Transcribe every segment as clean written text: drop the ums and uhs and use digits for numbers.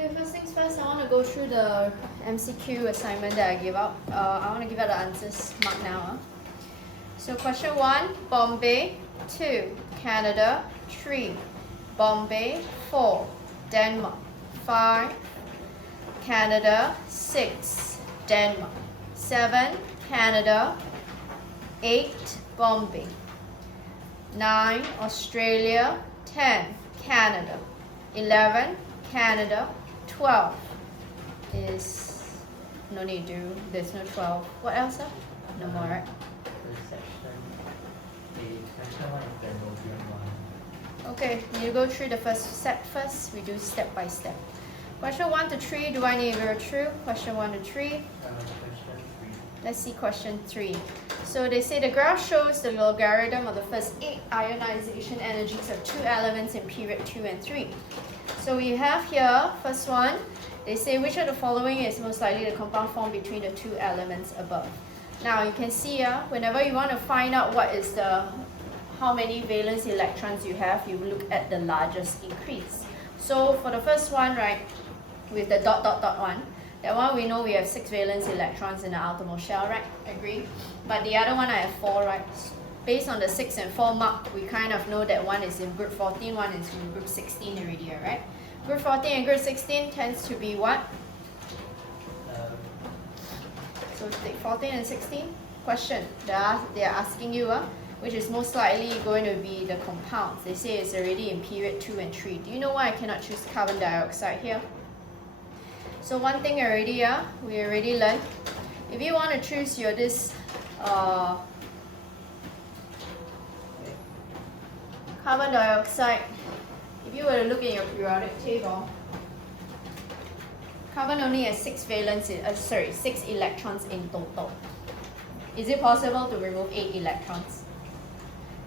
Okay, first things first, I want to go through the MCQ assignment that I gave out. I want to give out the answers mark now. So question 1, Bombay. 2, Canada. 3, Bombay. 4, Denmark. 5, Canada. 6, Denmark. 7, Canada. 8, Bombay. 9, Australia. 10, Canada. 11, Canada. 12 is, no need to do, there's no 12. What else? No more, right? Okay, you go through the first step first. We do step by step. Question 1 to 3, do I need to go through? Question 1 to 3. Let's see question 3. So they say the graph shows the logarithm of the first 8 ionization energies of 2 elements in period 2 and 3. So we have here, first one, they say which of the following is most likely the compound form between the 2 elements above. Now you can see here, whenever you want to find out what is how many valence electrons you have, you look at the largest increase. So for the first one, right, with the dot dot dot one, that one we know we have 6 valence electrons in the outermost shell, right? Agree? But the other one I have 4, right? Based on the 6 and 4 mark, we kind of know that one is in group 14, one is in group 16 already, right? Group 14 and group 16 tends to be what? So take 14 and 16. Question, they are asking you which is most likely going to be the compounds. They say it's already in period 2 and 3. Do you know why I cannot choose carbon dioxide here? So one thing already, we already learned. If you want to choose your carbon dioxide, if you were to look at your periodic table, carbon only has 6 electrons in total. Is it possible to remove 8 electrons?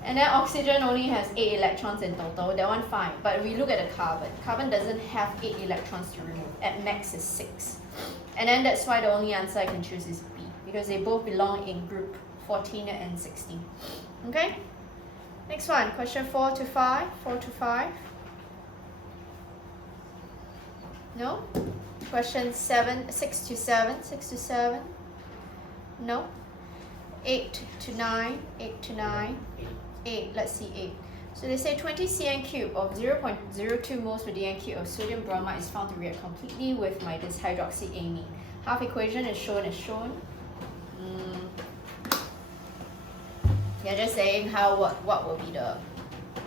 And then oxygen only has 8 electrons in total, that one fine. But we look at the carbon. Carbon doesn't have 8 electrons to remove. At max is 6. And then that's why the only answer I can choose is B, because they both belong in group 14 and 16. Okay? Next one, question 4 to 5. 4 to 5. No? Question 6 to 7. 6 to 7. No? 8 to 9. 8 to 9. 8, let's see 8. So they say 20 Cn cube of 0.02 moles per dN cube of sodium bromide is found to react completely with my dishydroxyamine. Half equation is shown as shown. They're just saying what will be the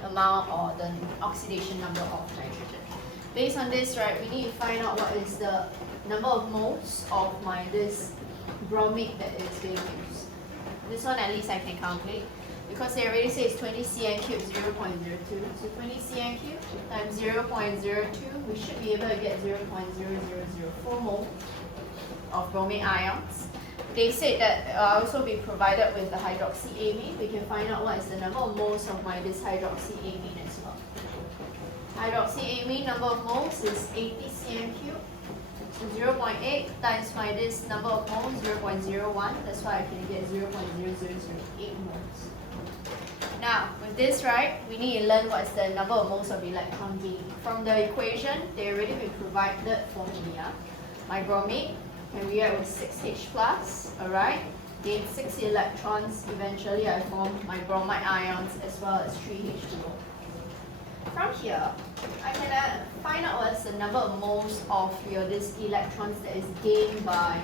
amount or the oxidation number of nitrogen. Based on this, right, we need to find out what is the number of moles of this bromate that is being used. This one at least I can calculate, because they already say it's 20 Cn cube 0.02. So 20 Cn cube times 0.02, we should be able to get 0.0004 mole of bromate ions. They said that also be provided with the hydroxyamine. We can find out what is the number of moles of my dishydroxyamine as well. Hydroxyamine number of moles is 80 Cn cube. So 0.8 times this number of moles, 0.01. That's why I can get 0.0008 moles. Now, with this, right, we need to learn what is the number of moles of electron gain. From the equation, they already been provided for me. My bromate can react with 6H plus, alright? Gain 6 electrons. Eventually, I form my bromide ions as well as 3H2O. From here, I can find out what's the number of moles of these electrons that is gained by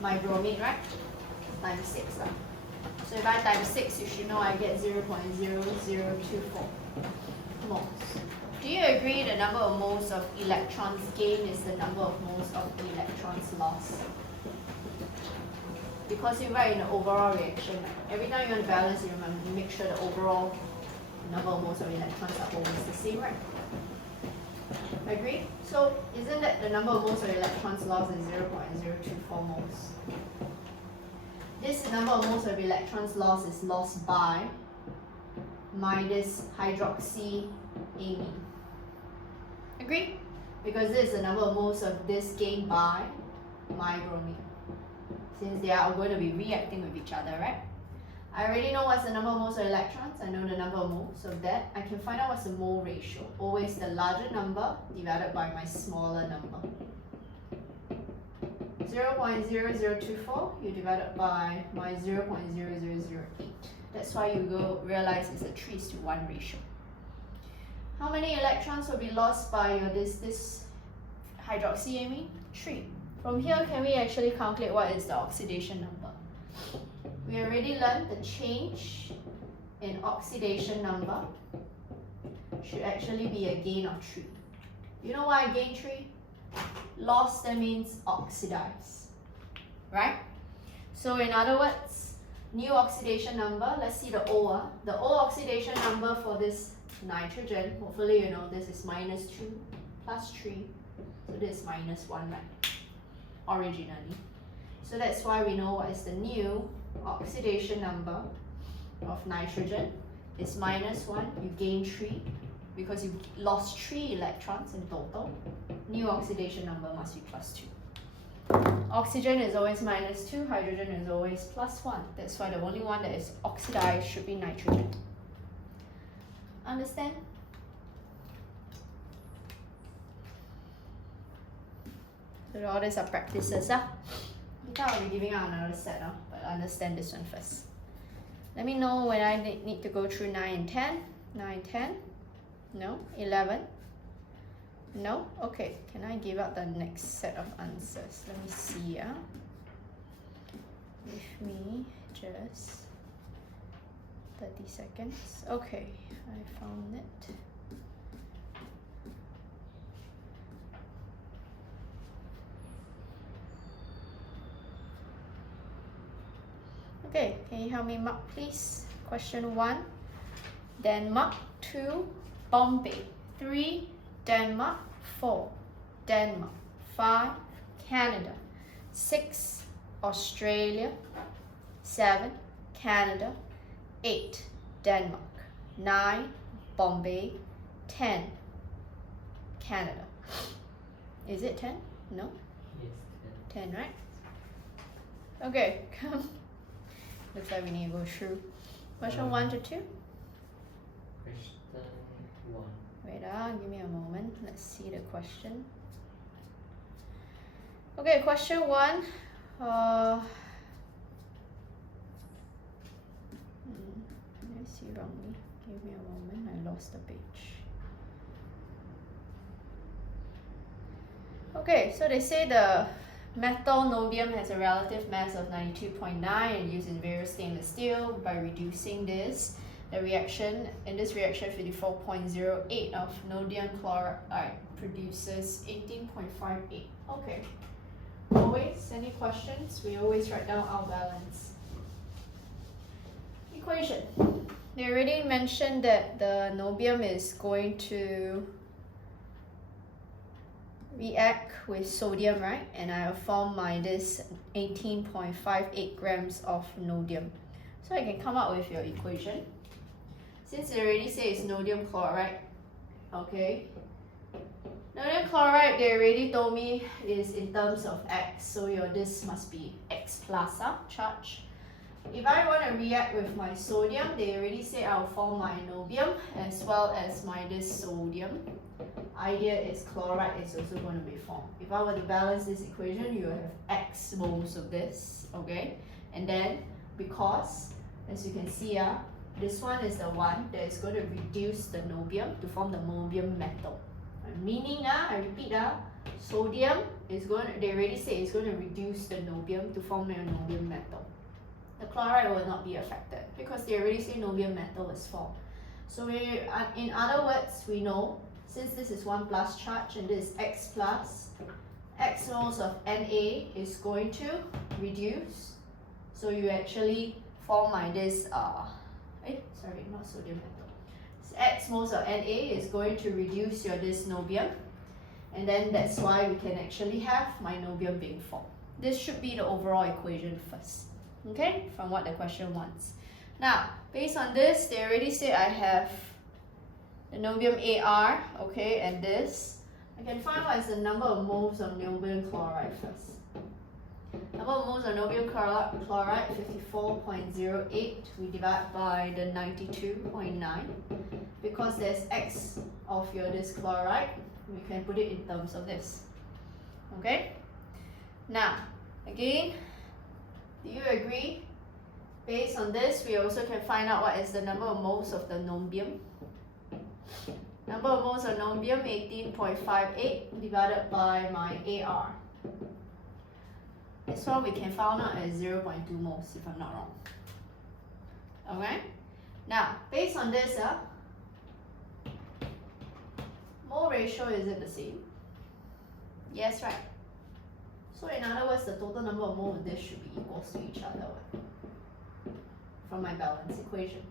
my bromate, right? Times 6. So if I times 6, you should know I get 0.0024 moles. Do you agree the number of moles of electrons gained is the number of moles of electrons lost? Because you write in the overall reaction, every time you want to balance, you remember to make sure the overall number of moles of electrons are always the same, right? Agree? So isn't that the number of moles of electrons lost is 0.024 moles? This number of moles of electrons lost is lost by this hydroxyamine. Agree? Because this is the number of moles of this gained by my bromine. Since they are going to be reacting with each other, right? I already know what's the number of moles of electrons. I know the number of moles of that. I can find out what's the mole ratio. Always the larger number divided by my smaller number. 0.0024, you divide it by my 0.0008. That's why you go realize it's a 3:1 ratio. How many electrons will be lost by your this hydroxyamine? 3. From here, can we actually calculate what is the oxidation number? We already learned the change in oxidation number should actually be a gain of 3. You know why I gain 3? Lost, that means oxidize, right? So in other words, new oxidation number, let's see the O. The O oxidation number for this nitrogen, hopefully you know this is -2 plus 3. So this is -1, right? Originally. So that's why we know what is the new oxidation number of nitrogen. It's -1, you gain 3 because you lost 3 electrons in total. New oxidation number must be +2. Oxygen is always -2, hydrogen is always +1. That's why the only one that is oxidized should be nitrogen. Understand? So all these are practices. Later I'll be giving out another set, but understand this one first. Let me know when I need to go through 9 and 10. 9, 10. No? 11. No? Okay. Can I give out the next set of answers? Let me see. Give me just 30 seconds. Okay. I found it. Okay, can you help me mark please? Question 1, Denmark. 2, Bombay. 3, Denmark. 4, Denmark. 5, Canada. 6, Australia. 7, Canada. 8, Denmark. 9, Bombay. 10, Canada. Is it 10? No? Yes, 10, right? Okay, come. Looks like we need to go through question 1 to 2. Question 1. Wait, give me a moment. Let's see the question. Okay, question 1. I see wrongly. Give me a moment. I lost the page. Okay, so they say the metal niobium has a relative mass of 92.9 and uses various stainless steel. By reducing this, the reaction, in this reaction 54.08 of nodium chloride produces 18.58. Okay. Always, any questions? We always write down our balance. Equation. They already mentioned that the niobium is going to react with sodium, right? And I will form this 18.58 grams of nodium. So I can come up with your equation. Since they already say it's nodium chloride, okay? Nodium chloride, they already told me is in terms of X, so this must be X plus charge. If I want to react with my sodium, they already say I'll form my niobium as well as this sodium. Idea is chloride is also going to be formed. If I were to balance this equation, you have X moles of this, okay? And then because, as you can see, this one is the one that is going to reduce the niobium to form the niobium metal. Meaning, I repeat, sodium is going to, they already say it's going to reduce the niobium to form a niobium metal. The chloride will not be affected because they already say niobium metal is formed. So in other words, we know since this is 1 plus charge and this is X plus, X moles of Na is going to reduce. So you actually form this, sorry, not sodium metal. So X moles of Na is going to reduce this niobium. And then that's why we can actually have my niobium being formed. This should be the overall equation first, okay, from what the question wants. Now, based on this, they already say I have the niobium Ar, okay, and this. I can find what is the number of moles of niobium chloride first. Number of moles of noble chloride 54.08. We divide by the 92.9. Because there's X of this chloride, we can put it in terms of this. Okay? Now, again, do you agree? Based on this, we also can find out what is the number of moles of the niobium. Number of moles of niobium 18.58 divided by my AR. This one we can find out as 0.2 moles if I'm not wrong. Okay? Now, based on this, mole ratio, is it the same? Yes, right? So in other words, the total number of moles of this should be equals to each other from my balance equation.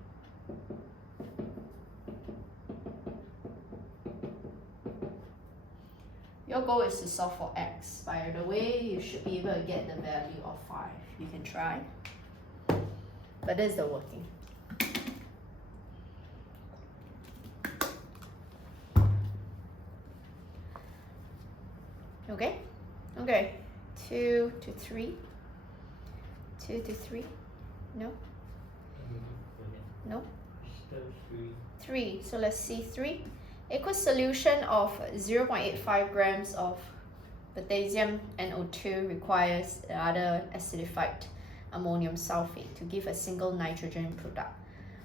Your goal is to solve for X. By the way, you should be able to get the value of 5. You can try. But this is the working. Okay? Okay. 2 to 3. 2 to 3. No? No? Still 3. 3. So let's see 3. Aqueous solution of 0.85 grams of potassium NO2 requires another acidified ammonium sulfate to give a single nitrogen product.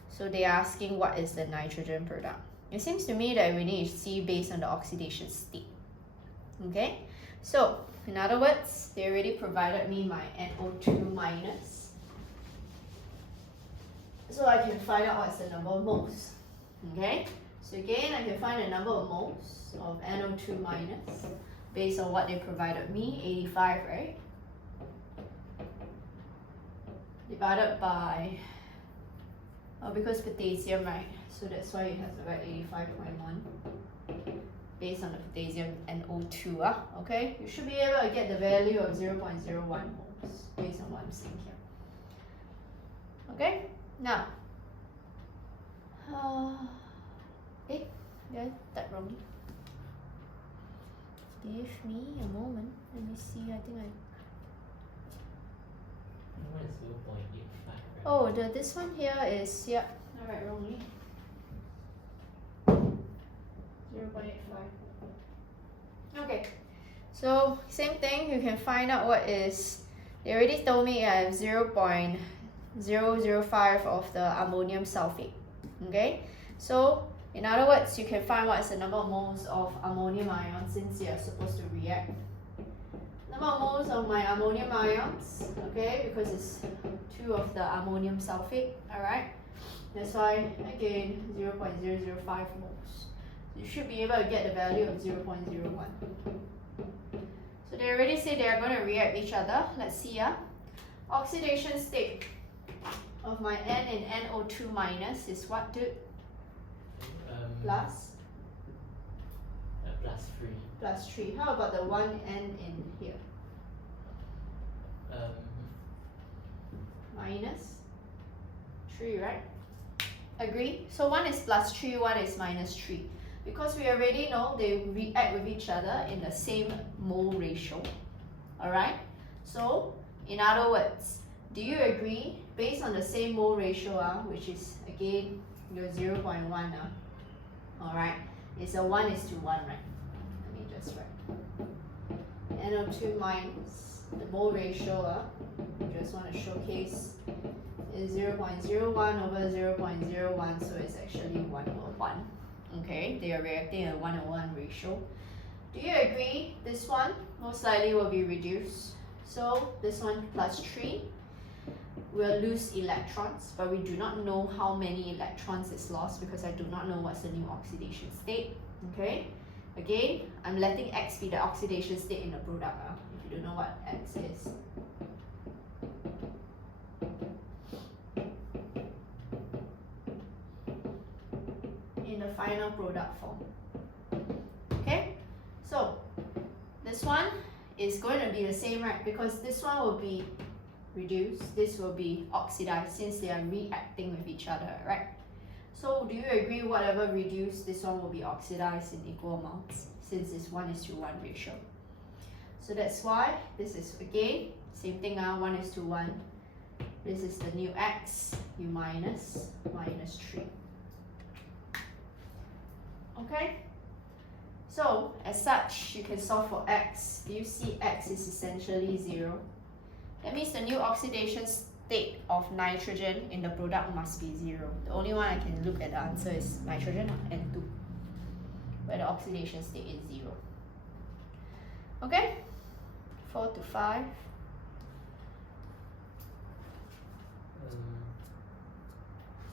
So they're asking what is the nitrogen product. It seems to me that we need to see based on the oxidation state. Okay? So, in other words, they already provided me my NO2 minus. So I can find out what's the number of moles. Okay? So again, I can find the number of moles of NO2 minus based on what they provided me, 85, right? Divided by, because potassium, right? So that's why it has about 85.1 based on the potassium NO2. Okay? You should be able to get the value of 0.01 moles based on what I'm seeing here. Okay? Now, did I type wrongly? Give me a moment. Let me see. I think I. What is 0.85? Right? Oh, this one here is, yeah, I write wrongly. 0.85. Okay. So same thing. You can find out what is. They already told me I have 0.005 of the ammonium sulfate. Okay. So in other words, you can find what is the number of moles of ammonium ions since they are supposed to react. Number of moles of my ammonium ions, okay, because it's 2 of the ammonium sulfate, alright? That's why, again, 0.005 moles. You should be able to get the value of 0.01. So they already say they are going to react each other. Let's see. Oxidation state of my N in NO2 minus is what, dude? Plus? Plus 3. Plus 3. How about the 1N in here? Minus 3, right? Agree? So 1 is plus 3, 1 is minus 3. Because we already know they react with each other in the same mole ratio. Alright? So, in other words, do you agree, based on the same mole ratio, which is again your 0.1, alright, it's a 1:1, right? Let me just write. NO2 minus the mole ratio, just want to showcase, is 0.01 over 0.01, so it's actually 1:1. Okay, they are reacting at 1:1 ratio. Do you agree this one most likely will be reduced? So this one plus 3 will lose electrons, but we do not know how many electrons is lost because I do not know what's the new oxidation state. Okay, again, I'm letting X be the oxidation state in the product, if you don't know what X is. In the final product form. Okay, so this one is going to be the same, right? Because this one will be reduced, this will be oxidized since they are reacting with each other, right? So do you agree whatever reduced, this one will be oxidized in equal amounts since it's 1:1 ratio? So that's why this is again same thing. 1:1. This is the new x. You minus 3. Okay. So as such, you can solve for x. Do you see x is essentially 0? That means the new oxidation state of nitrogen in the product must be 0. The only one I can look at the answer is nitrogen, N2, where the oxidation state is 0. Okay, 4 to 5.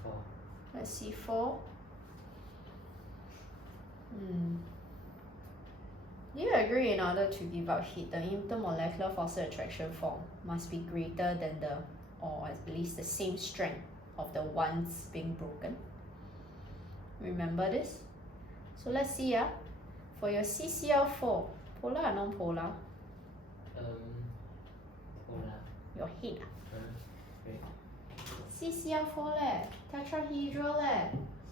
4. Let's see, 4. Do you agree in order to give out heat, the intermolecular force attraction form must be greater than the, or at least the same strength of the ones being broken? Remember this? So let's see, for your CCl4, polar or non-polar? Polar. Your heat. Wait. CCl4 tetrahedral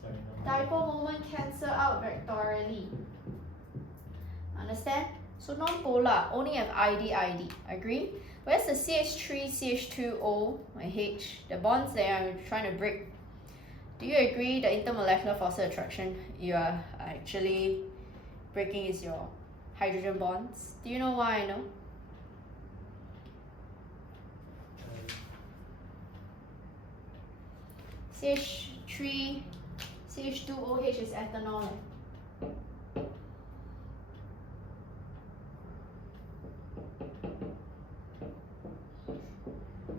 Sorry, no. dipole moment cancel out vectorially. Understand? So non-polar only have ID. Agree? Where's the CH3, CH2O, and H? The bonds there I'm trying to break. Do you agree the intermolecular force attraction you are actually breaking is your hydrogen bonds? Do you know why I know? CH3, CH2OH is ethanol.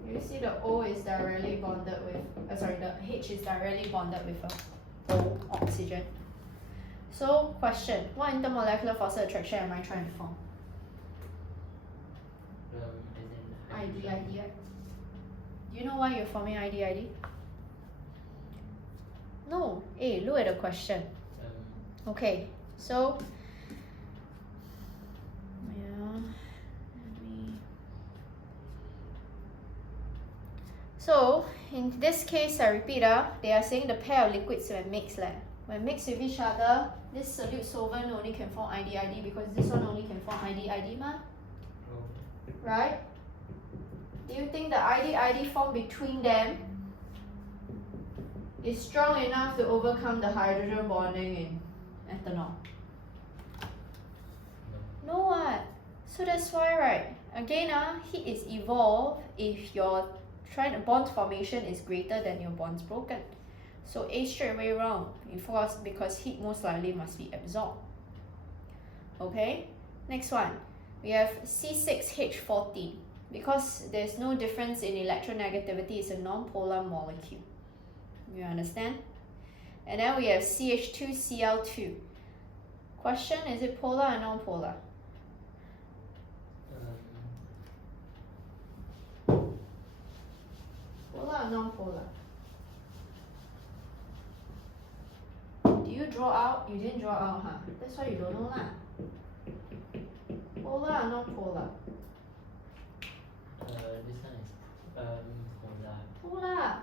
You see the O is directly bonded with, the H is directly bonded with a O oxygen. So question, what intermolecular force attraction am I trying to form? ID. Do you know why you're forming ID? No. Hey, look at the question. Okay, so so in this case, I repeat, they are saying the pair of liquids when mixed. When mixed with each other, this solute solvent only can form ID because this one only can form ID, right? Do you think the ID formed between them is strong enough to overcome the hydrogen bonding in ethanol? No what? So that's why, right? Again, heat is evolved if your bond formation is greater than your bonds broken. So A straight away wrong, because heat most likely must be absorbed. Okay, next one. We have C6H14. Because there's no difference in electronegativity, it's a non-polar molecule. You understand? And then we have CH2Cl2. Question, is it polar or non-polar? Polar or non-polar? Do you draw out? You didn't draw out, huh? That's why you don't know lah. Polar or non-polar? This one is polar. Polar.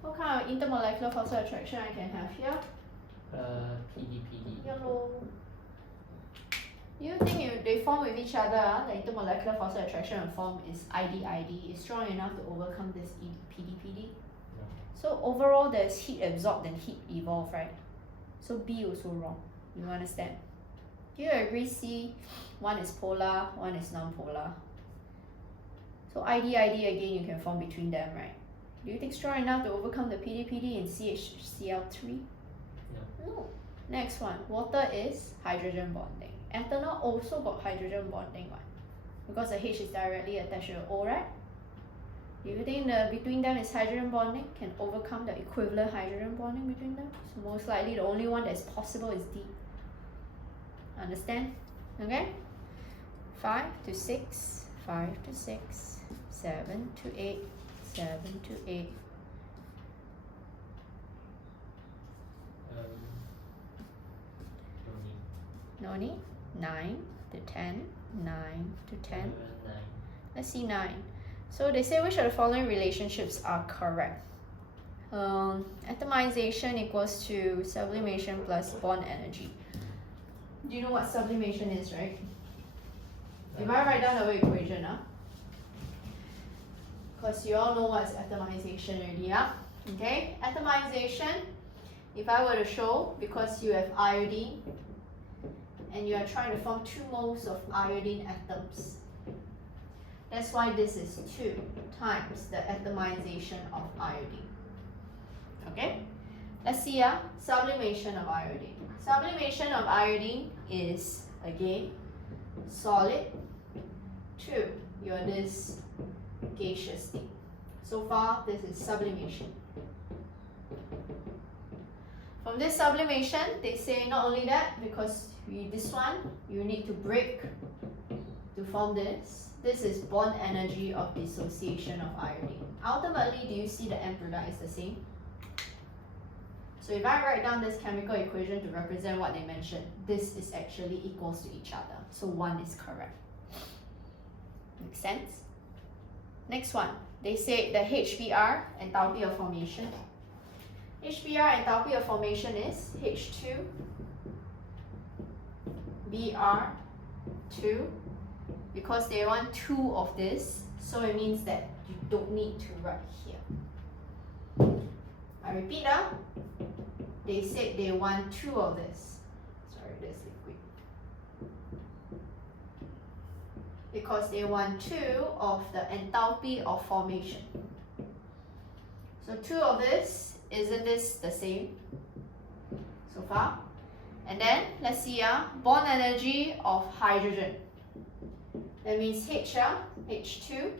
What kind of intermolecular force attraction I can have here? PD. Yellow. You think they form with each other, the intermolecular force attraction form is ID, is strong enough to overcome this PD? No. So overall there's heat absorbed and heat evolved, right? So B also wrong. You understand? Do you agree C, one is polar, one is non-polar? So ID again you can form between them, right? Do you think strong enough to overcome the PD in CHCl3? No. Next one, water is hydrogen bonding. Ethanol also got hydrogen bonding, right? Because the H is directly attached to the O, right? Do you think between them is hydrogen bonding? Can overcome the equivalent hydrogen bonding between them? So most likely the only one that's possible is D. Understand? Okay? 5 to 6, 5 to 6, 7 to 8, 7 to 8. No need. 9 to 10, 9 to 10. 9. Let's see 9. So they say which of the following relationships are correct? Atomization equals to sublimation plus bond energy. Do you know what sublimation is, right? If I write down the whole equation, because you all know what's atomization already, okay? Atomization, if I were to show, because you have iodine, and you are trying to form 2 moles of iodine atoms. That's why this is 2 times the atomization of iodine. Okay? Let's see, sublimation of iodine. Sublimation of iodine is, again, solid to your this gaseous state. So far, this is sublimation. From this sublimation, they say not only that, because this one, you need to break to form this. This is bond energy of dissociation of iodine. Ultimately, do you see the end product is the same? So if I write down this chemical equation to represent what they mentioned, this is actually equals to each other. So 1 is correct. Make sense? Next one, they say the HBr, enthalpy of formation. HBr enthalpy of formation is H2 Br2, because they want 2 of this, so it means that you don't need to write here. I repeat, they said they want 2 of this. Sorry, this liquid. Because they want 2 of the enthalpy of formation. So 2 of this, isn't this the same so far? And then let's see, bond energy of hydrogen. That means H2,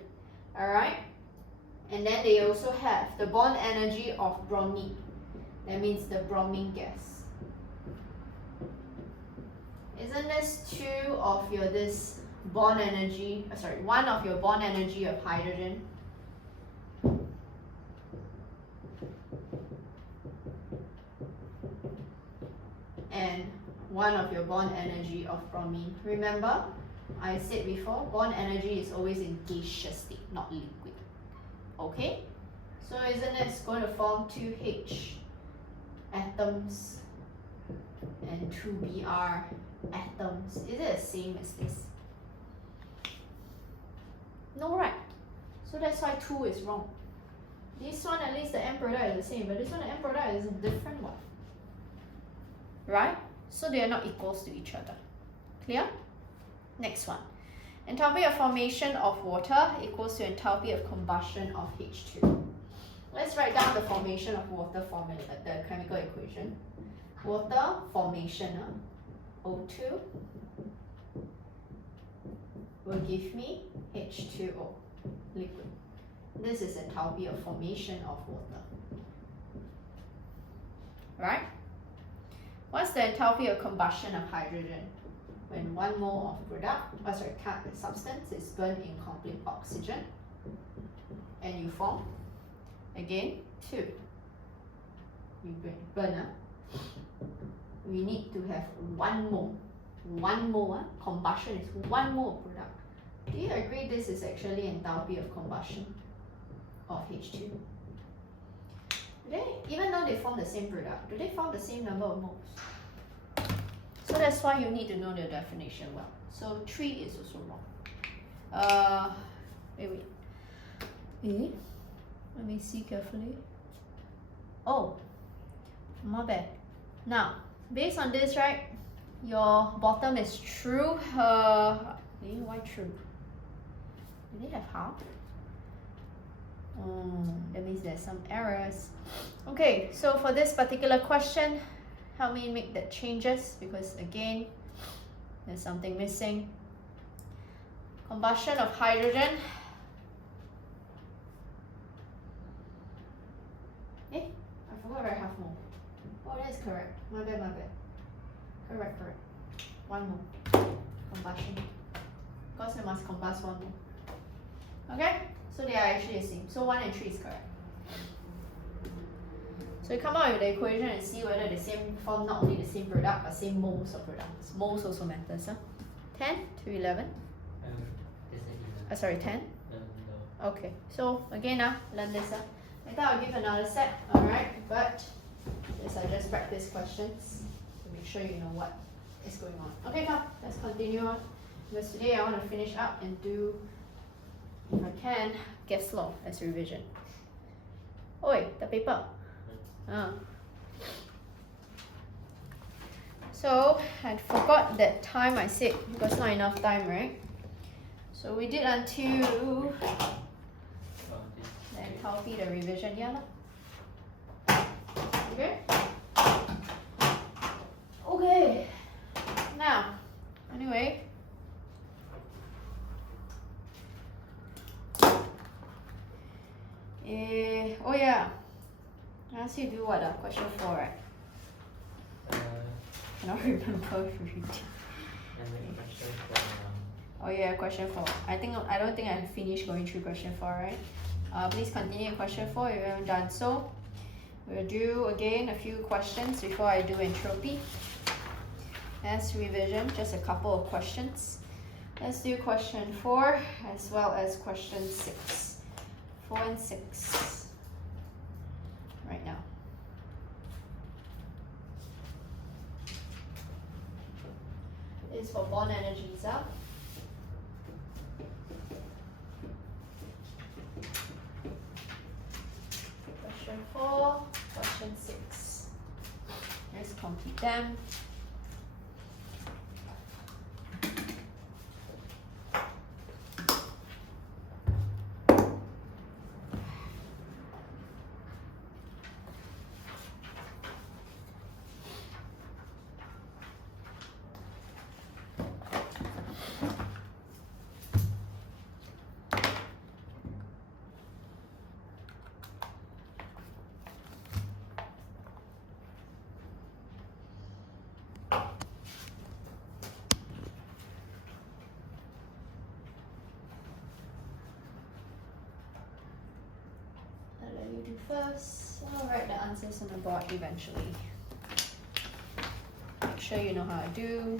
alright? And then they also have the bond energy of bromine. That means the bromine gas. Isn't this 2 of your this bond energy, 1 of your bond energy of hydrogen? And 1 of your bond energy of bromine. Remember, I said before, bond energy is always in gaseous state, not liquid. Okay? So isn't it going to form 2 H atoms and 2 Br atoms? Is it the same as this? No, right? So that's why 2 is wrong. This one, at least the end product is the same, but this one, the end product is a different one. Right? So they are not equals to each other. Clear? Next one. Enthalpy of formation of water equals to enthalpy of combustion of H2. Let's write down the formation of water formula, the chemical equation. Water formation, O2 will give me H2O, liquid. This is enthalpy of formation of water. Right? What's the enthalpy of combustion of hydrogen? When 1 mole of product, substance is burned in complete oxygen, and you form, again, 2. You burn, we need to have 1 mole. 1 mole, combustion is 1 mole of product. Do you agree this is actually enthalpy of combustion of H2? Even though they form the same product, do they form the same number of moles? So that's why you need to know the definition well. So 3 is also wrong. Wait. Let me see carefully. Oh, my bad. Now, based on this, right, your bottom is true. Why true? Do they have half? That means there's some errors. Okay, so for this particular question, help me make the changes, because again, there's something missing. Combustion of hydrogen. I forgot to write half mole. Oh, that is correct. My bad. Correct. 1 mole. Combustion. Because it must combust 1 mole. Okay? So they are actually the same. So 1 and 3 is correct. So you come up with the equation and see whether the same form not only the same product but same moles of products. Moles also matters. 10 to 11. 10. No. Okay. So again, learn this. Later I'll give another set. Alright. But these are just practice questions to make sure you know what is going on. Okay, come. Let's continue on. Because today I want to finish up and do, if I can, gas law as revision. Oi, the paper. So I forgot that time I said because not enough time, right? So we did until then copy the revision, yeah. Okay? Okay. Now, anyway. Oh yeah. I asked you to do what? Question 4, right? Cannot remember already. Oh yeah, question 4. I don't think I finished going through question 4, right? Please continue question 4 if you haven't done so. We'll do again a few questions before I do entropy. As revision, just a couple of questions. Let's do question 4 as well as question 6. 4 and 6 right now. Is for bond energies up. Question 4, question 6. Let's complete them. I'll let you do first. I'll write the answers on the board eventually. Make sure you know how to do.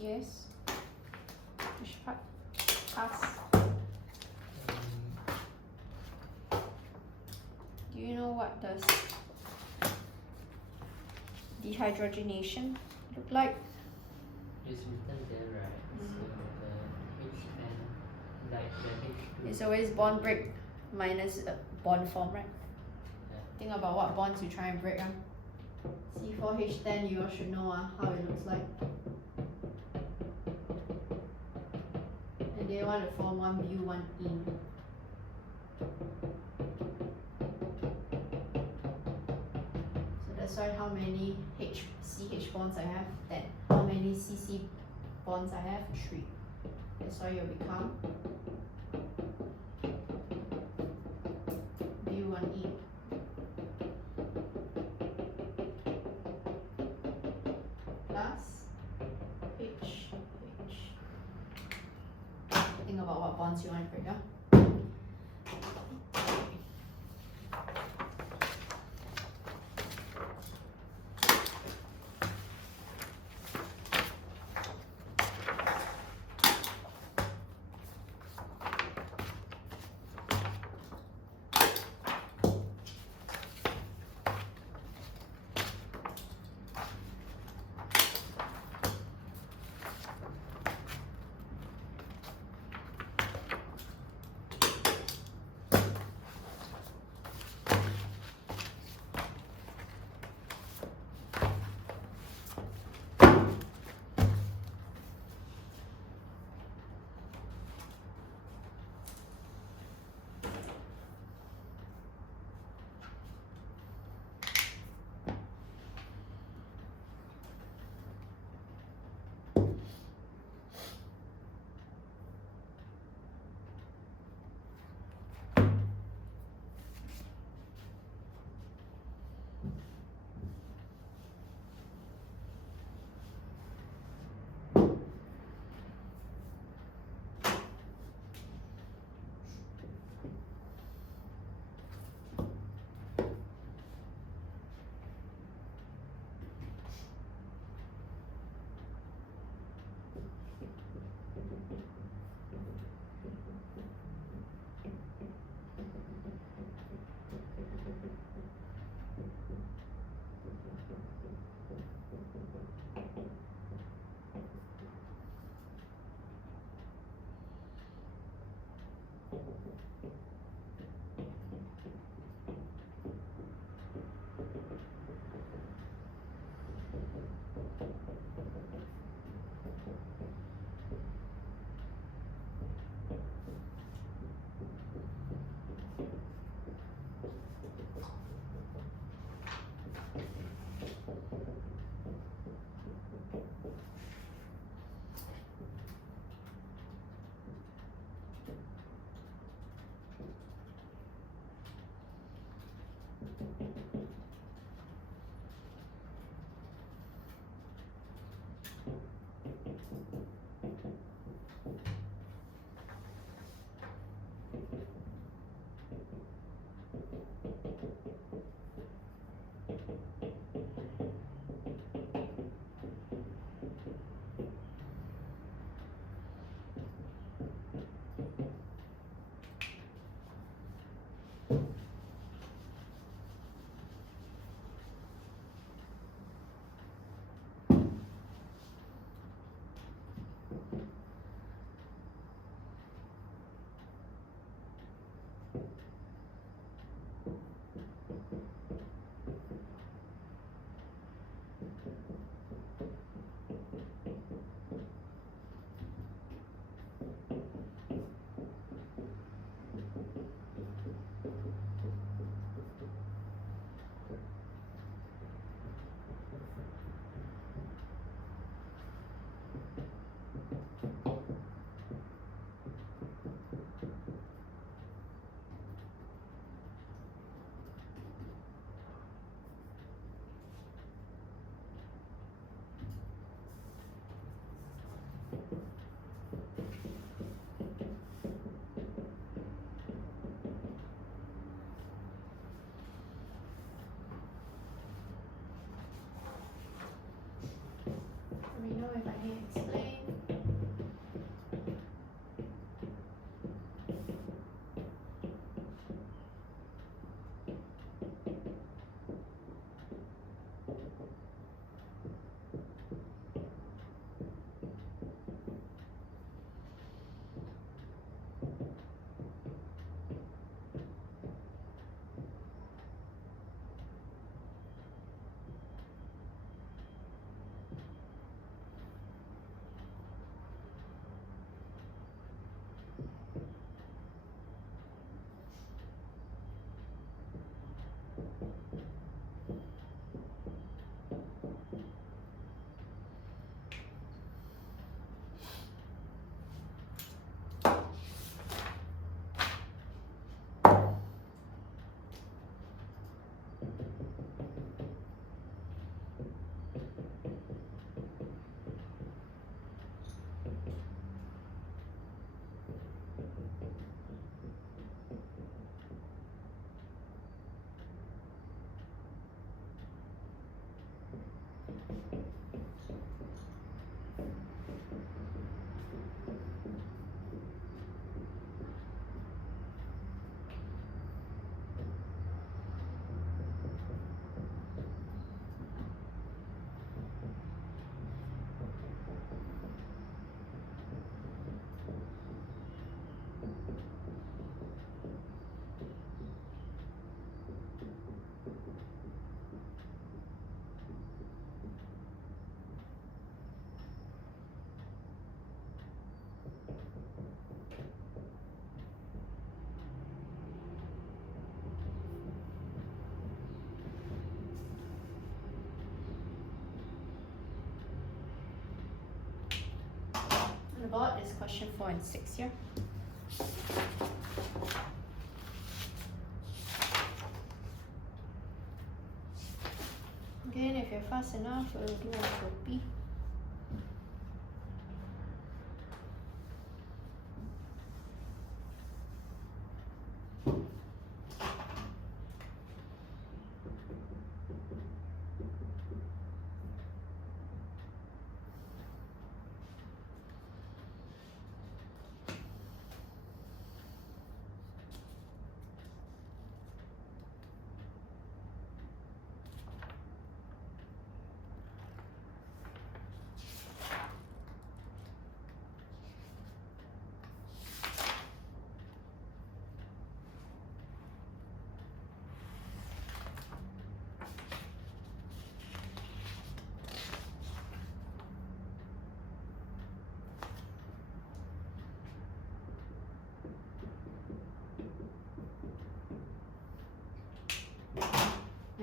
Yes. Which part? Pass. Do you know what does dehydrogenation look like? It's written there, right? So the H10, like the H2. It's always bond break minus bond form, right? Yeah. Think about what bonds you try and break. C4H10, you all should know how it looks like. And they want to form one bu, one ene. So that's why how many CH bonds I have? 10. How many CC bonds I have? 3. That's why you'll become bu1e. Plus H. Think about what bonds you want to break up. board is question 4 and 6 here. Again, if you're fast enough, we'll do entropy.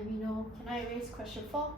Let me know. Can I erase question 4?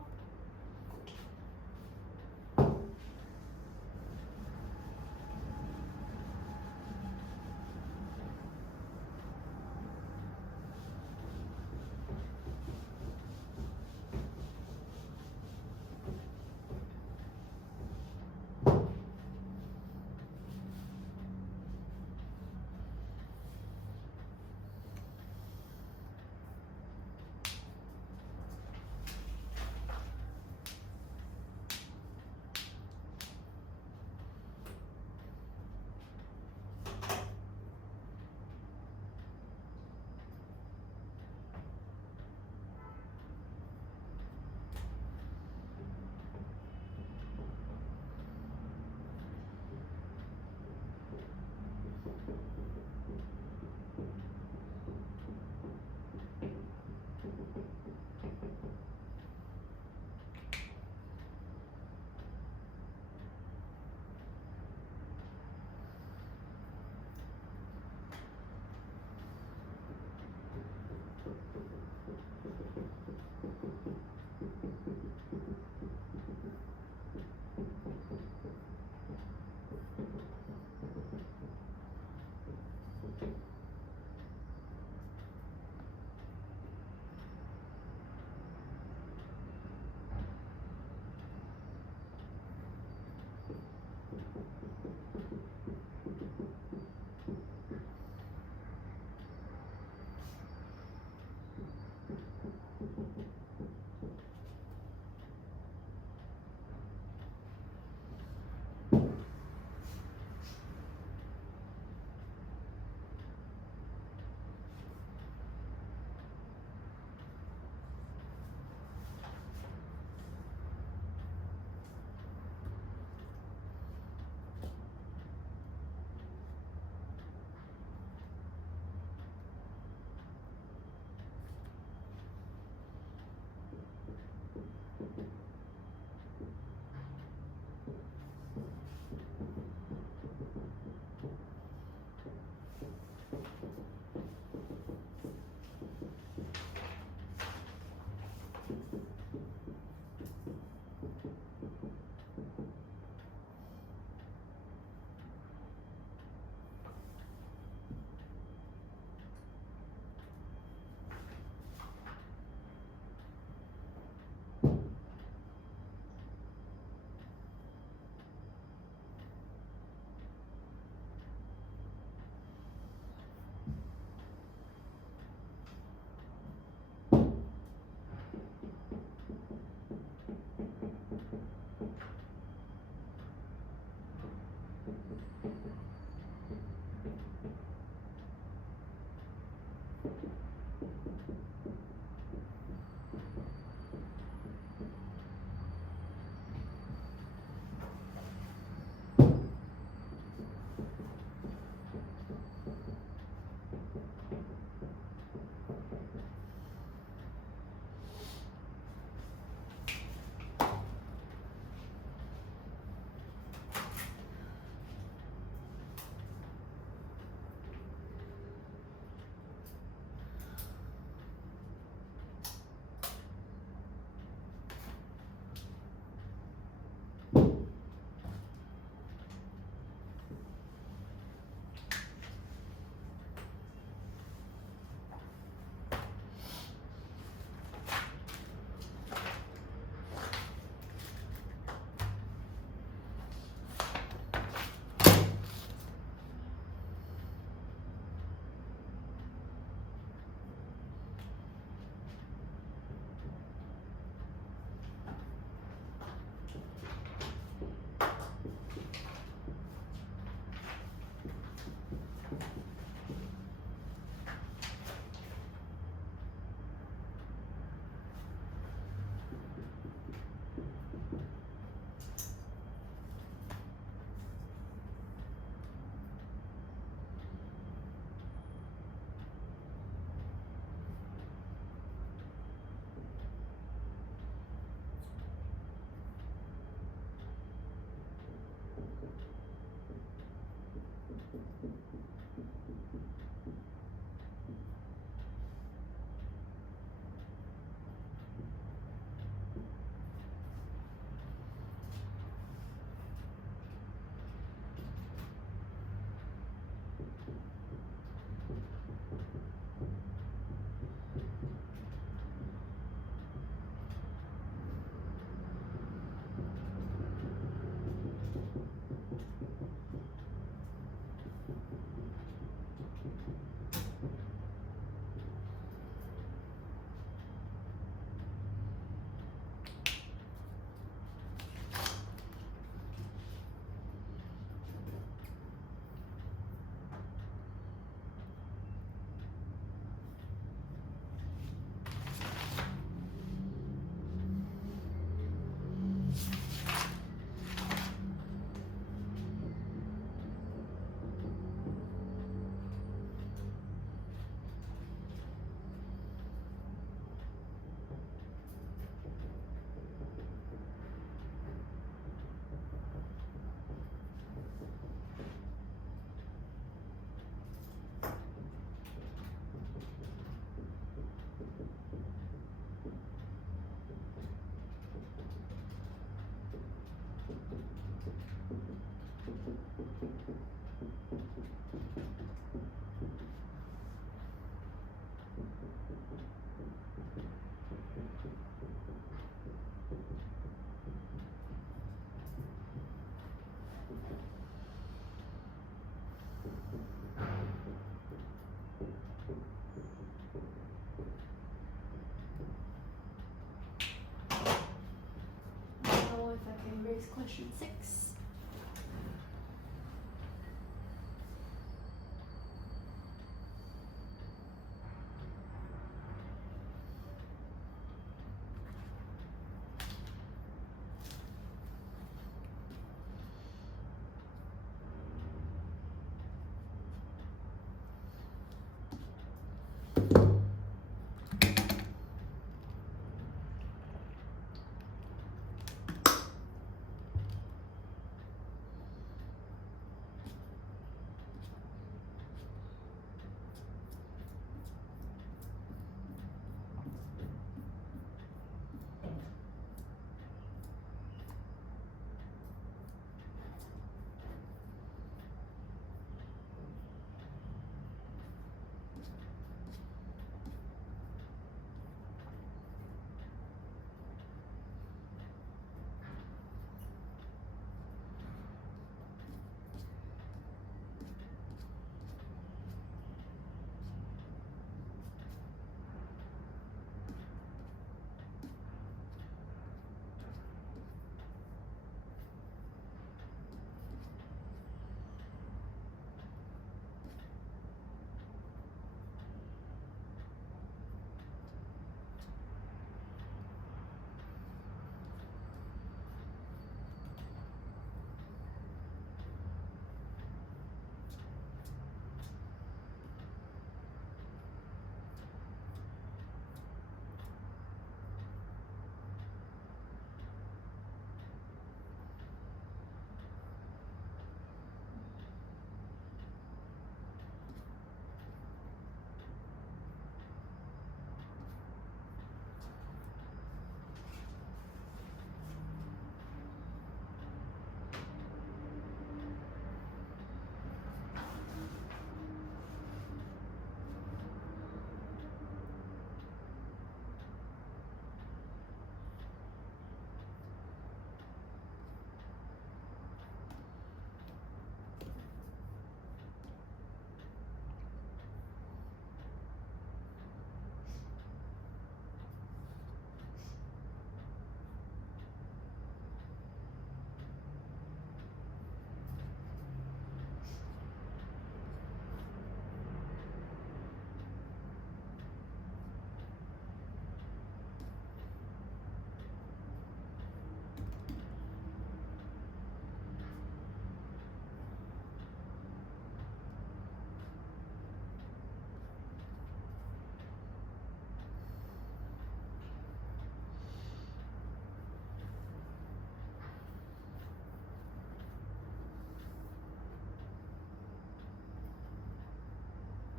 question 6.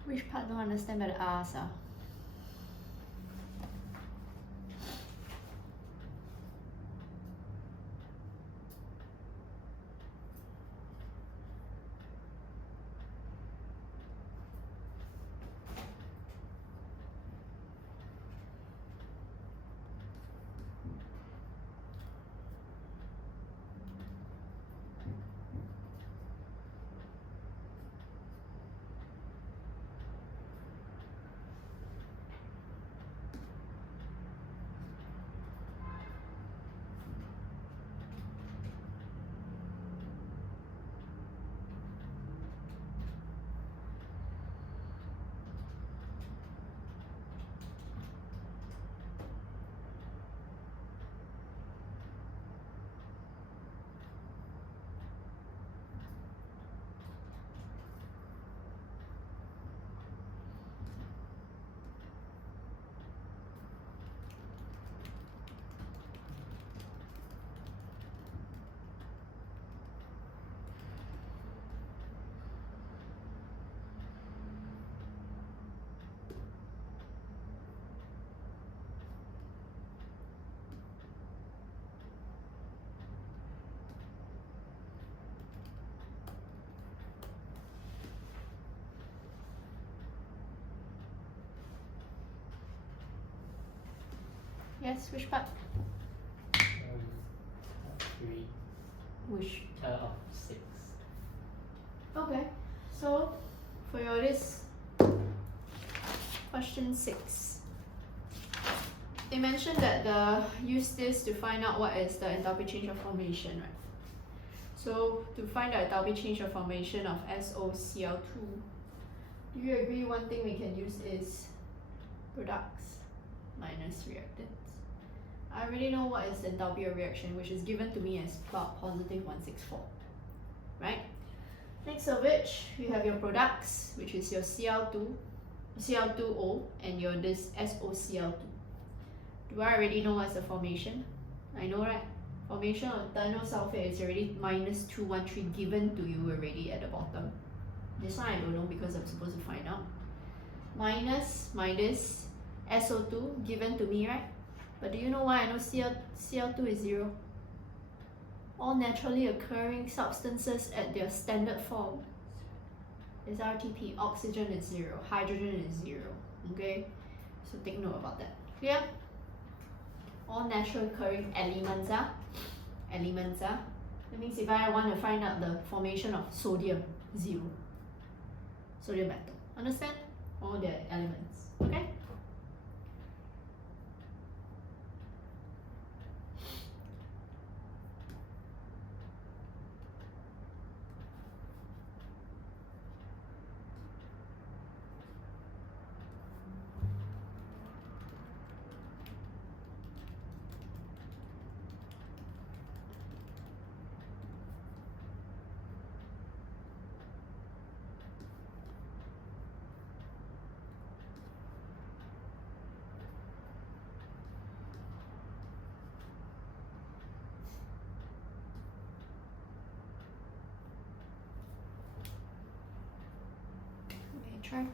Which part don't understand by the R's ah? Yes, which part? 3 Which? of 6. Okay, so for your this question 6, they mentioned that use this to find out what is the enthalpy change of formation, right? So to find the enthalpy change of formation of SOCl2, do you agree one thing we can use is products minus reactants? I already know what is the enthalpy of reaction, which is given to me as about positive 164, right? Next of which, you have your products, which is your Cl2O, and your this SOCl2. Do I already know what's the formation? I know, right? Formation of thionyl is already minus 213 given to you already at the bottom. This one I don't know because I'm supposed to find out. Minus my this SO2 given to me, right? But do you know why I know Cl2 is 0? All naturally occurring substances at their standard form is RTP. Oxygen is 0, hydrogen is 0. Okay? So take note about that. Clear? All naturally occurring elements are. That means if I want to find out the formation of sodium, 0. Sodium atom. Understand? All their elements. Okay? Try.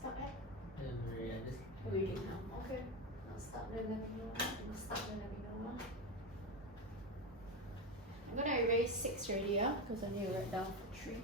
Stop it. Maria, just Reading now. Okay. Now stop then let me know. Stop then let me know. I'm gonna erase 6 already, yeah? Because I need to write down 3.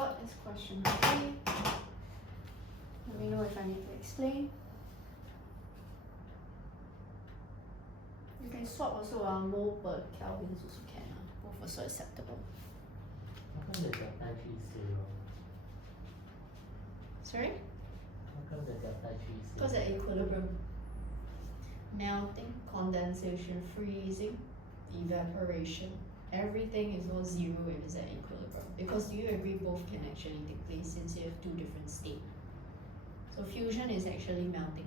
about is question 3. Let me know if I need to explain. You can swap also mole per Kelvins also can. Both also acceptable. How come the delta G is 0? Sorry? How come the delta G is 0? Because at equilibrium. Melting, condensation, freezing, evaporation. Everything is all 0 if it's at equilibrium. Because do you agree both can actually take place since you have 2 different states? So fusion is actually melting.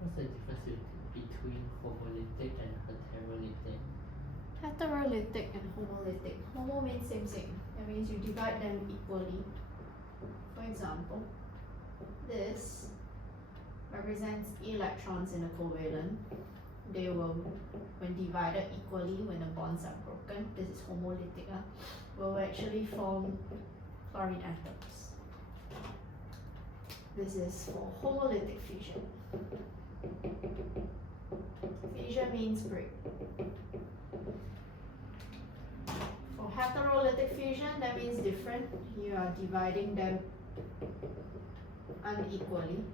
What's the difference between homolytic and heterolytic? Heterolytic and homolytic. Homo means same. That means you divide them equally. For example, this represents electrons in a covalent. They will, when divided equally, when the bonds are broken, this is homolytic, will actually form chlorine atoms. This is for homolytic fission. Fission means break. For heterolytic fusion, that means different. You are dividing them unequally.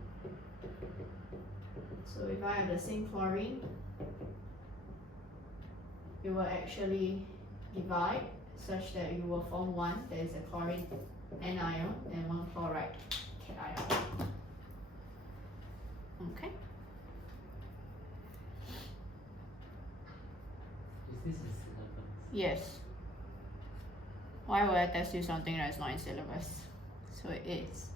So if I have the same chlorine, you will actually divide such that you will form one, there is a chlorine anion and one chloride cation. Okay. Is this in syllabus? Yes. Why would I test you something that's not in syllabus? So it is.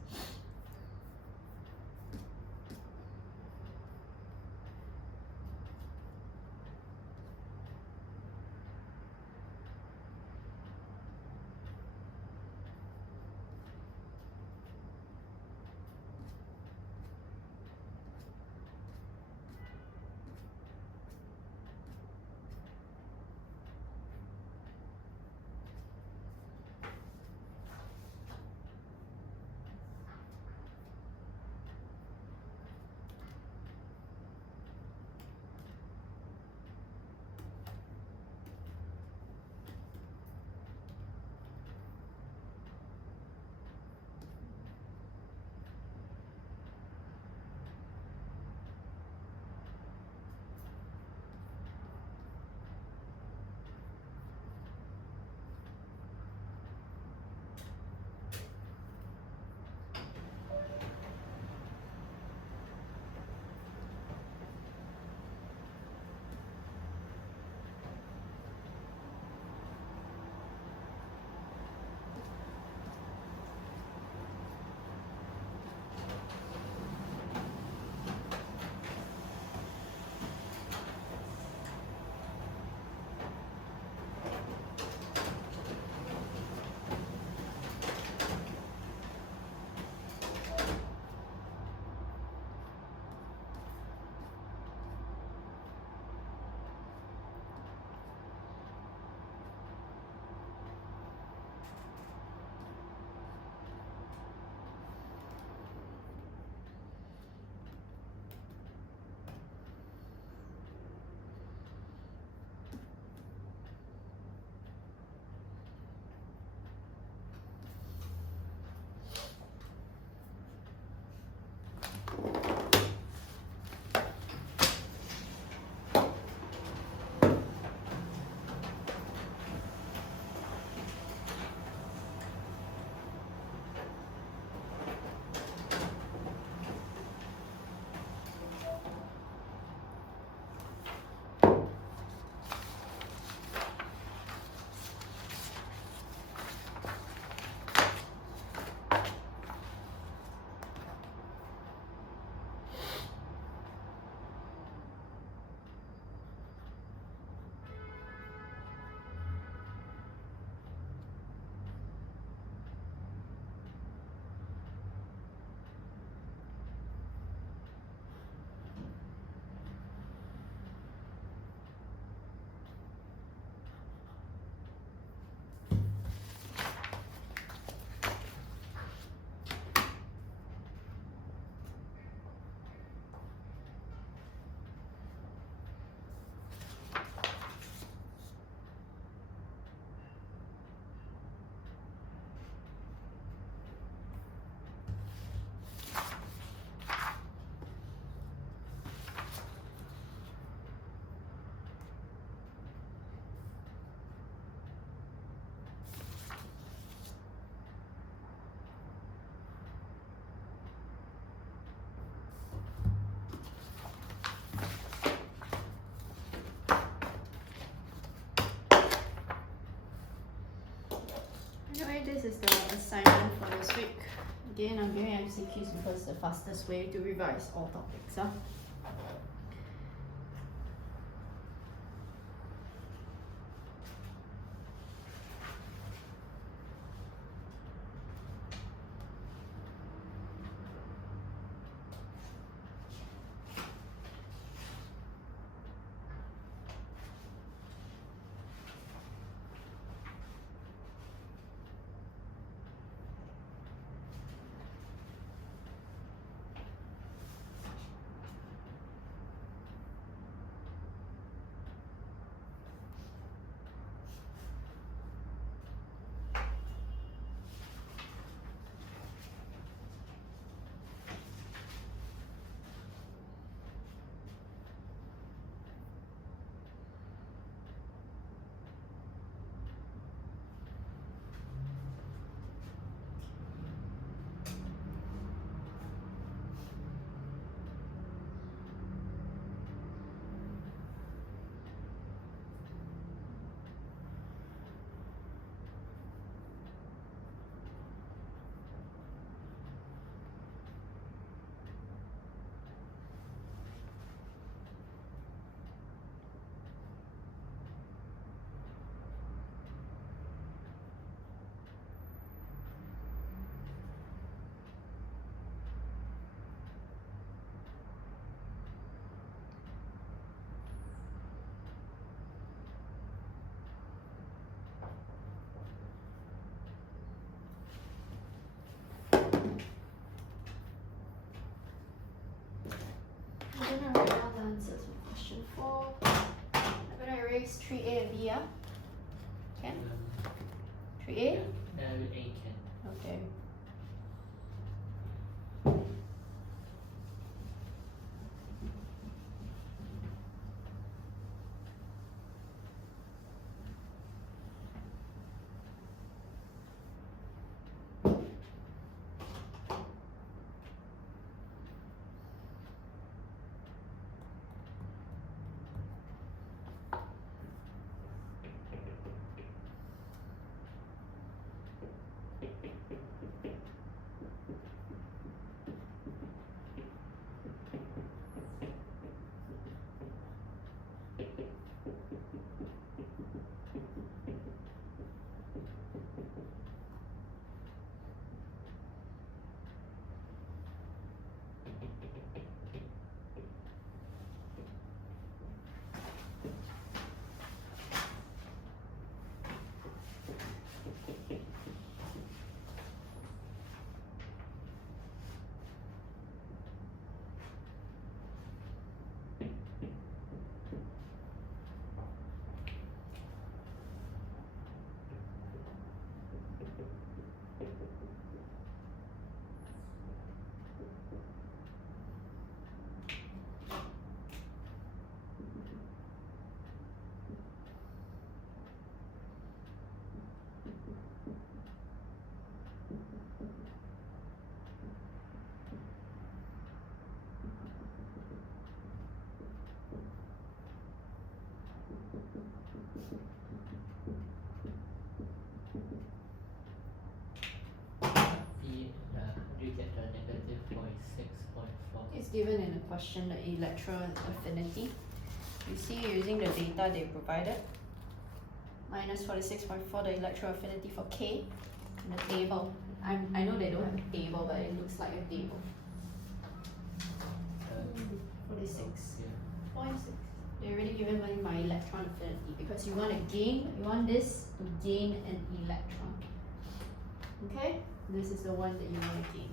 Anyway, this is the assignment for this week. Again, I'm doing MCQs because it's the fastest way to revise all topics. Huh? gonna write down the answers for question 4. I'm gonna erase 3A and B, yeah? Can? 3A? A can. Okay. How do you get the negative 46.4? It's given in the question, the electron affinity. You see, using the data they provided, minus 46.4, the electron affinity for K in the table. I know they don't have a table, but it looks like a table. 46.6. They already given me my electron affinity because you want this to gain an electron. Okay? This is the one that you want to gain.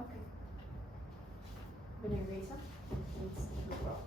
Okay. Gonna erase them? It's no problem.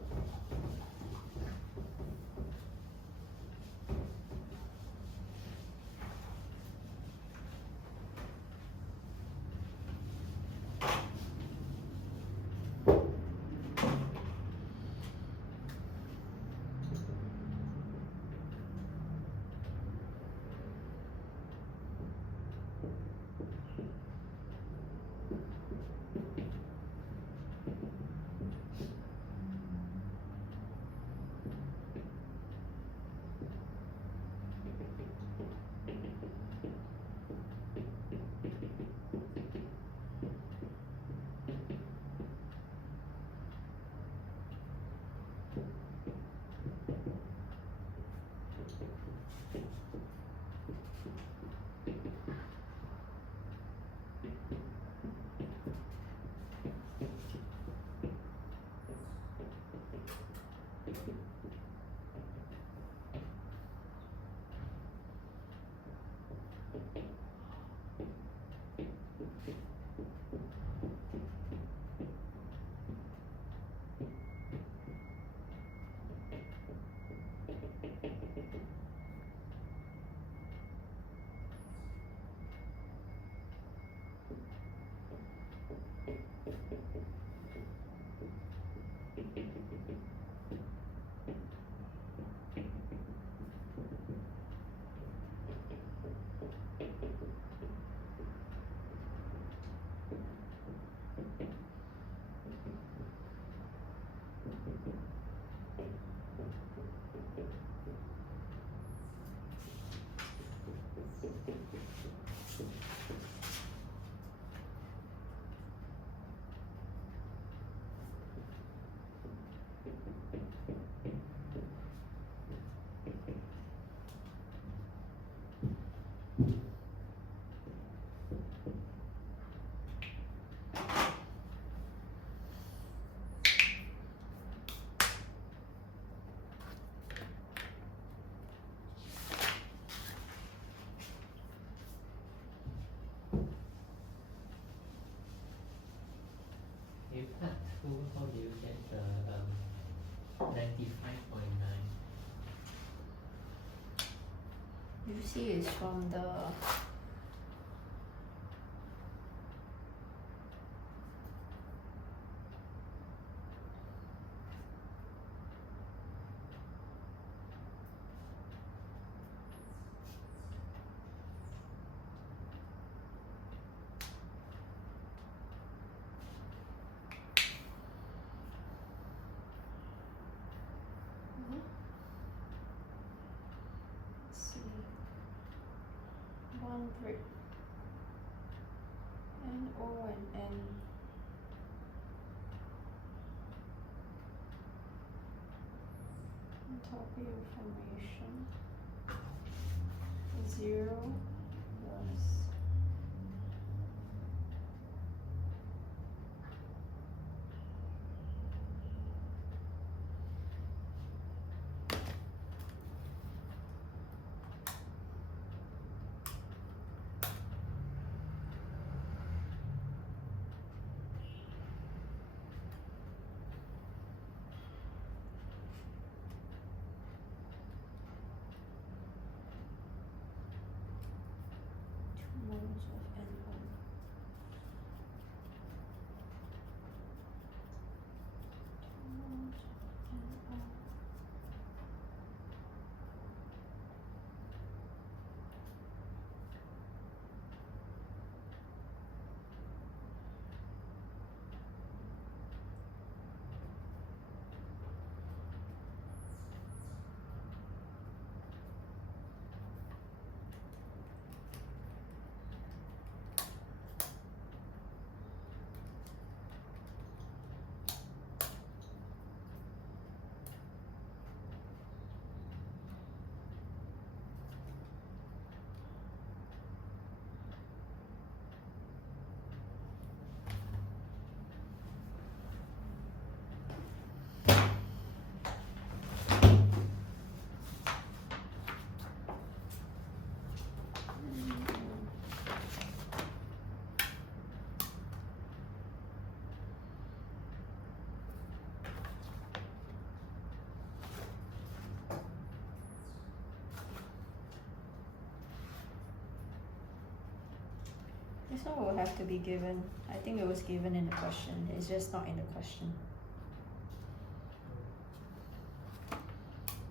In part 2, how do you get the 95.9? You see it's from the let's see, one brick, NO and N. Enthalpy information 0 plus This one will have to be given. I think it was given in the question. It's just not in the question.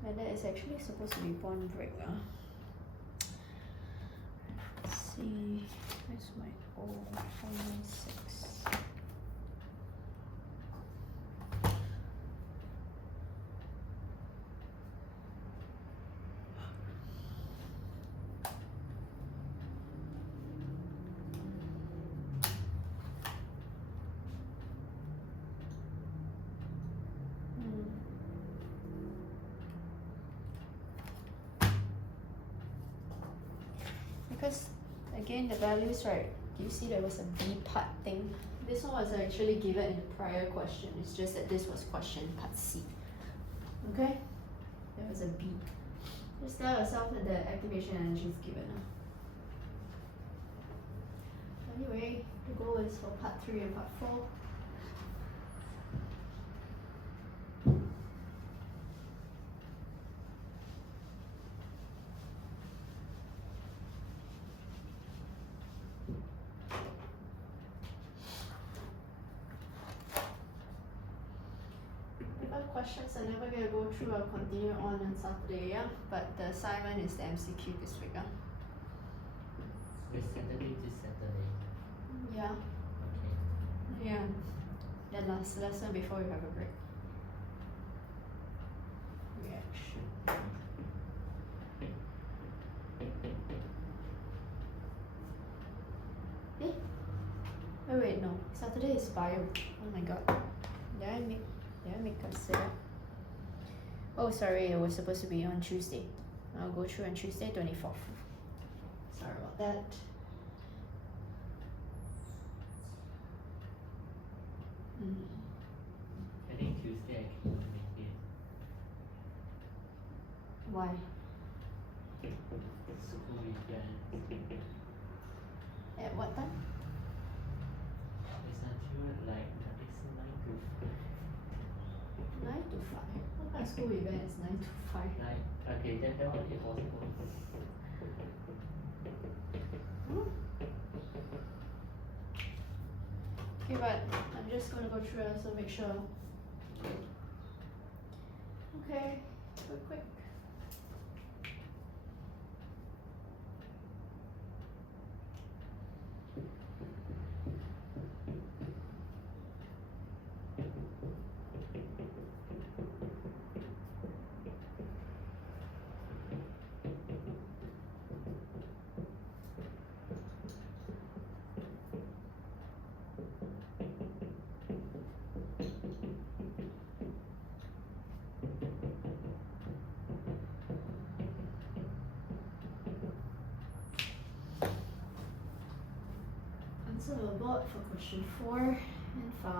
And that is actually supposed to be one break. Let's see. Where's my old 496? Because again the values, right, do you see there was a B part thing? This one was actually given in the prior question. It's just that this was question part C. Okay? There was a B. Just tell yourself that the activation energy is given. Anyway, the goal is for part 3 and part 4. Questions I'm never gonna go through, I'll continue on Saturday, yeah? But the assignment is the MCQ this week, yeah? Wait, Saturday to Saturday. Yeah. Okay. Yeah. The last lesson before we have a break. Reaction. Oh wait, no. Saturday is bio. Oh my god. Did I make a set? Oh sorry, it was supposed to be on Tuesday. I'll go through on Tuesday, 24th. Sorry about that. I think Tuesday I cannot make it. Why? School weekend. At what time? It's until it's 9 to 9 to 5. What kind of school event is 9 to 5? 9. Okay, then that one is possible. Okay, but I'm just gonna go through it, so make sure. Okay, quick. Answer the board for question 4 and 5.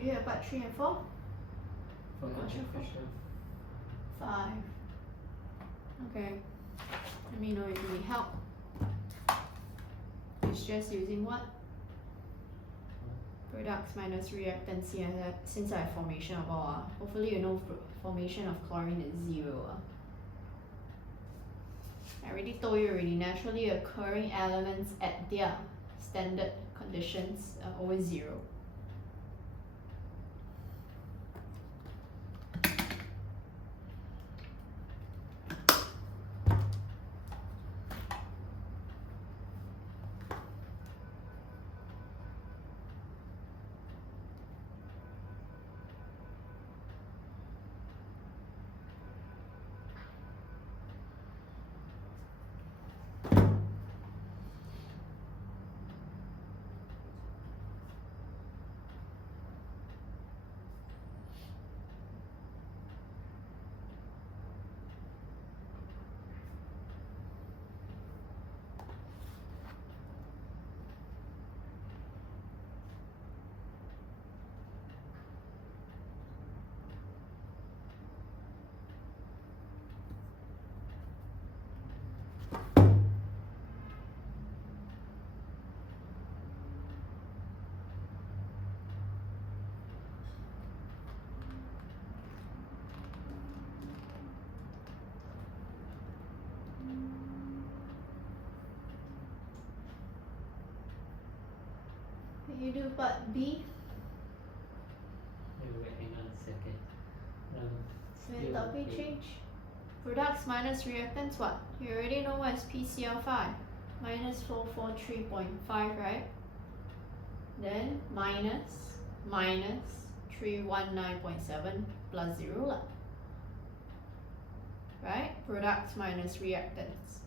Okay, about 3 and 4? For Question four. question 5. Okay. Let me know if you need help. It's just using what? Products minus reactants here, since I have formation of all. Hopefully you know formation of chlorine is 0. I already told you already, naturally occurring elements at their standard conditions are always 0. Can you do part B? wait, hang on a second. Then topic change. Products minus reactants what? You already know what is PCl5. Minus 443.5, right? Then minus 319.7 plus 0 lah. Right? Products minus reactants.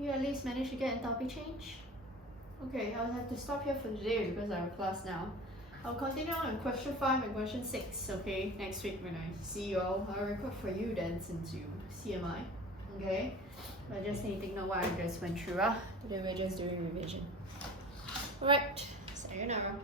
You at least managed to get enthalpy change? Okay, I'll have to stop here for today because I have class now. I'll continue on question 5 and question 6, okay? Next week when I see you all. I'll record for you then since you CMI, okay? I just need to know what I just went through. Today we're just doing revision. Alright, sayonara.